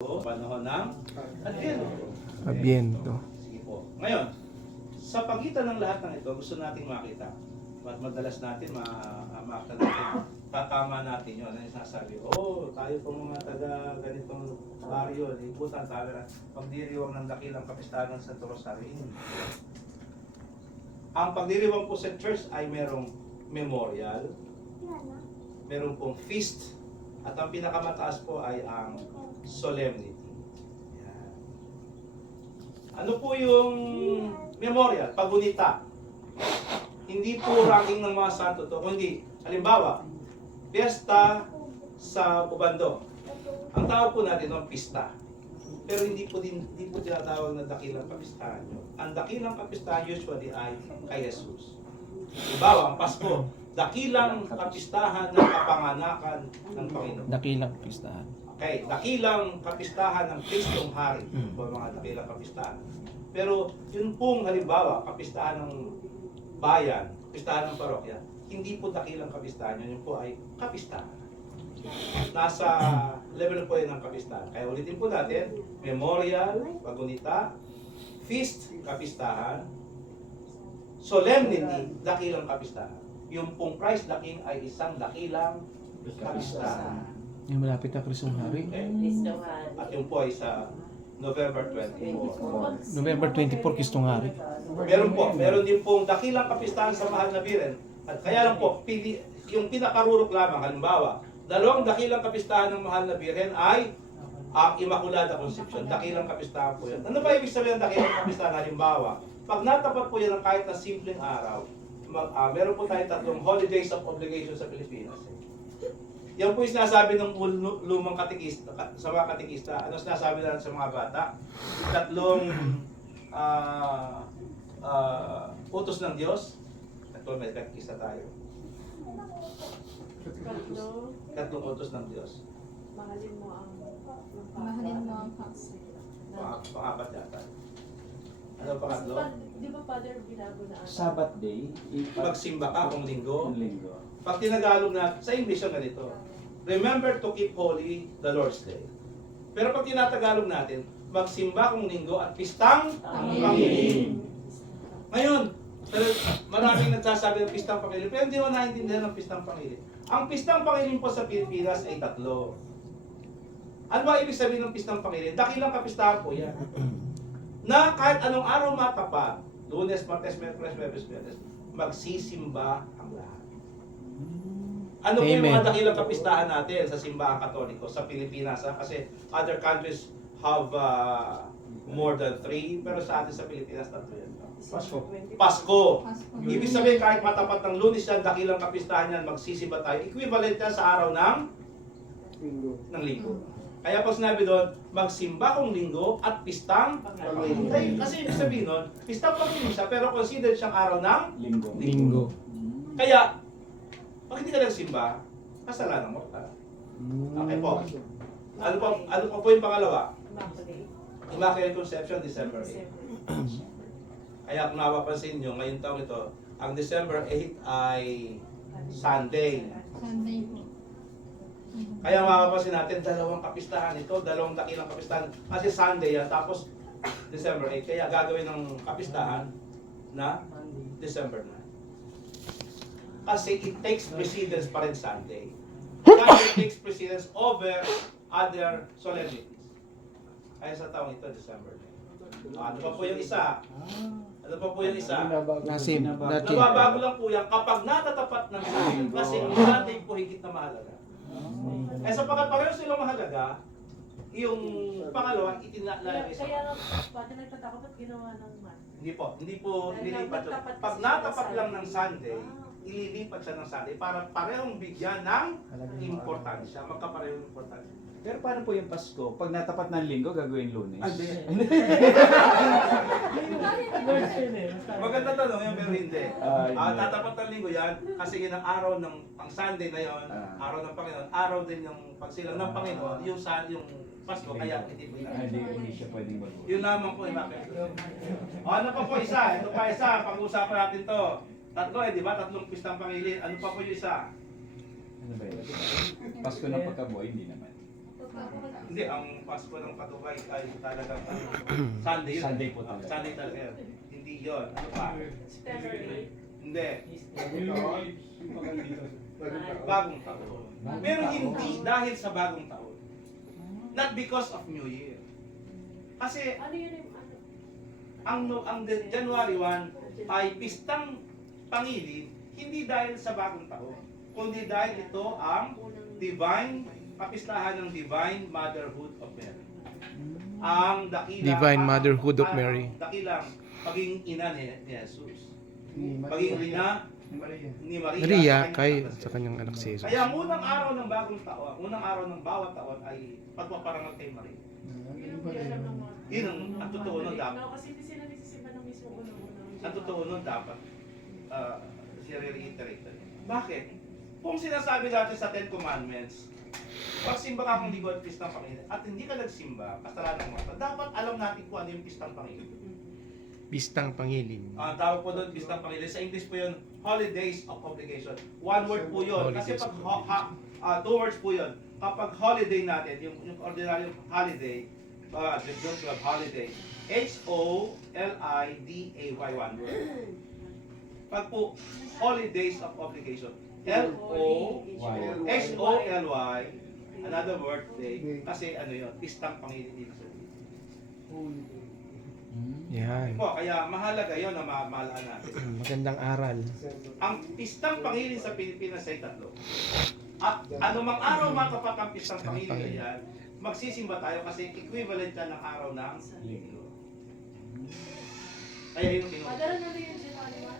Panahon ng Adbyento. Adbyento. Sige po. Ngayon, sa pagitan ng lahat ng ito, gusto nating makita. At madalas natin makita natin, tatama natin yun. Ano yung sasabi? Tayo pong mga taga ganitong baryo, liputan tayo na pagdiriwang ng dakilang kapistahan ng Santo Rosario. Ang pagdiriwang po sa church ay merong memorial, merong pong feast, at ang pinakamataas po ay ang solemnity. Yan. Ano po yung memorial? Pagunita. Hindi po ranking ng mga santo to, kundi halimbawa, piyesta sa Ubando. Ang tawag po natin ng pista. Pero hindi po tinatawag na dakilang kapistahan yun. Ang dakilang kapistahan usually ay kay Jesus. Halimbawa, ang Pasko, dakilang kapistahan ng kapanganakan ng Panginoon. Dakilang pistahan. Okay, dakilang kapistahan ng Kristong Hari. Po mga dakilang kapistahan. Pero yun pong halimbawa, kapistahan ng bayan, kapistahan ng parokya, hindi po dakilang kapistahan yun po ay kapistahan. Nasa level po yun ng kapistahan. Kaya ulitin po natin, memorial, pagunita, feast, kapistahan, solemnity, dakilang kapistahan. Yung pong Christ the King ay isang dakilang kapistahan. Yung malapit na Kristong Hari. Okay? At yung po ay sa November 24. November 24, Kristong Hari. Meron din pong dakilang kapistahan sa Mahal na Birhen. At kaya lang po, yung pinakarurok lamang, halimbawa, dalawang dakilang kapistahan ng Mahal na Birhen ay ang Immaculada Conception. Dakilang kapistahan po yan. Ano ba ibig sabihin ng dakilang kapistahan? Halimbawa, pag natapat po yan ng kahit na simpleng araw, meron po tayo tatlong holidays of obligation sa Pilipinas. Yan po yung sinasabi ng lumang katekista, sa mga katekista. Ano sinasabi natin sa mga bata? Tatlong utos ng Diyos. Ito, may katekista tayo. Tatlong utos ng Diyos. Mahalin mo ang kapatid. Pang-apat yata. Ano pangatlo? Di ba, Father, binago na Sabbath day, Magsimba ka kung linggo. linggo. Pag tinagalog na, sa English yung ganito. Remember to keep holy the Lord's Day. Pero pag tinatagalog natin, magsimba kung linggo at pistang Pangilin. Ngayon, maraming nagsasabi ng pistang Pangilin, pero hindi mo naintindihan ng pistang Pangilin. Ang pistang Pangilin po sa Pilipinas ay tatlo. Ano ba ibig sabihin ng pistang Pangilin? Dakilang kapistahan po yan. Na kahit anong araw matapat, Lunes, Martes, Miyerkules, Huwebes, Biyernes, magsisimba ang lahat. Ano po yung mga dakilang kapistahan natin sa simbahan Katoliko sa Pilipinas? Kasi other countries have more than 3, pero sa atin sa Pilipinas tatlo yan. Pasko. Ibig sabihin kahit matapat ng Lunes yan, dakilang kapistahan yan, magsisimba tayo. Equivalent yan sa araw ng linggo. Kaya pag sinabi doon, magsimba kung linggo at pistang Pangilin. Kasi ibig sabihin doon, pistang Pangilin siya, pero considered siyang araw ng Linggo. Kaya, pag hindi ka nagsimba, kasalanan mo ka. Okay po. Ano po yung pangalawa? Immaculate Conception, December 8. Kaya kung napapansin nyo, ngayong taong ito, ang December 8 ay Sunday. Sunday po. Kaya mapapansin natin, dalawang kapistahan ito, dalawang dakilang kapistahan. Kasi Sunday yan, tapos December 8. Kaya gagawin ng kapistahan na December 9. Kasi it takes precedence pa rin Sunday. Kasi it takes precedence over other solemnities. Kaya sa taong ito, December 9. Ano pa po yung isa? Ano pa po yung isa? Nasim. Nababago lang po yan kapag natatapat ng Sunday. Kasi ang Sunday po higit na mahalaga. Eh sapagkat pareho silang mahalaga, yung pangalawa, itinalagay sa Kaya pati nagtatakot at ginawa ng man. Hindi po nilipat. Pag natapat lang ng Sunday, ililipat siya ng Sunday para parehong bigyan ng importansya, magkaparehong importansya. Pero paano po yung Pasko? Pag natapat ng linggo, gagawin Lunes? Maganda tanong yan, pero hindi. Tatapat ng linggo yan, kasi yun ang araw ng pang Sunday na yon, araw ng Panginoon, araw din yung pagsilang ng Panginoon, yung Pasko, kaya hindi po yan. Hindi siya pwedeng mag-uwi. Yun lamang po yung ano pa po isa? Ito pa isa, pag-uusapan natin to. Tatlo di ba? Tatlong pistang Pangilin. Ano pa po yung isa? Ano ba yun? Pasko ng pagkabuhay, hindi naman. Hindi, ang Pasko ng Patubay ay talagang Sunday yun. Sunday po talaga. Sunday talaga yun. Hindi yun. Ano pa? September 8. Hindi. Bagong taon. Pero hindi dahil sa bagong taon. Not because of New Year. Kasi Ano yun yung ano? ang January 1 ay pistang pangilin, hindi dahil sa bagong taon, kundi dahil ito ang divine, kapistahan ng Divine Motherhood of Mary. Ang dakilang Divine Motherhood of Mary. Dakilang paging ina ni Jesus. Paging ina ni Maria, Maria sa kay kanyang anak. sa kanyang anak si Jesus. Kaya ang unang araw ng bagong taon, unang araw ng bawat taon ay pagpaparangal kay Maria. Yun ang alam ng mga... Yun ang totoo nun dapat. No, kasi hindi sila nagsisimba ng mismo unang-unang. Ang totoo nun dapat i-reiterate na. Bakit? Kung sinasabi natin sa Ten Commandments, pagsimba ka kung linggo at pistang Panginoon at hindi ka nagsimba, kasalanan mo ka, dapat alam natin kung ano yung pistang Panginoon. Pistang pangilin. Ang tawag po doon, pistang Panginoon. Sa English po yun, holidays of obligation. One word po yun. Kasi Holidays pag of two words po yun. Kapag holiday natin, yung ordinary holiday, the Jews have holiday, Holiday, one word. Pag po, holidays of obligation, Holy, another word day, kasi ano yun, pistang Panginoon dito sa Yan. po, kaya mahalaga yun na maalaan natin. Magandang aral. Ang pistang Panginoon sa Pilipinas ay tatlo. At anumang araw matapat ang pistang Panginoon yan, magsisimba tayo kasi equivalent yan ng araw ng linggo. Kaya yun Padala na rin yung January 1?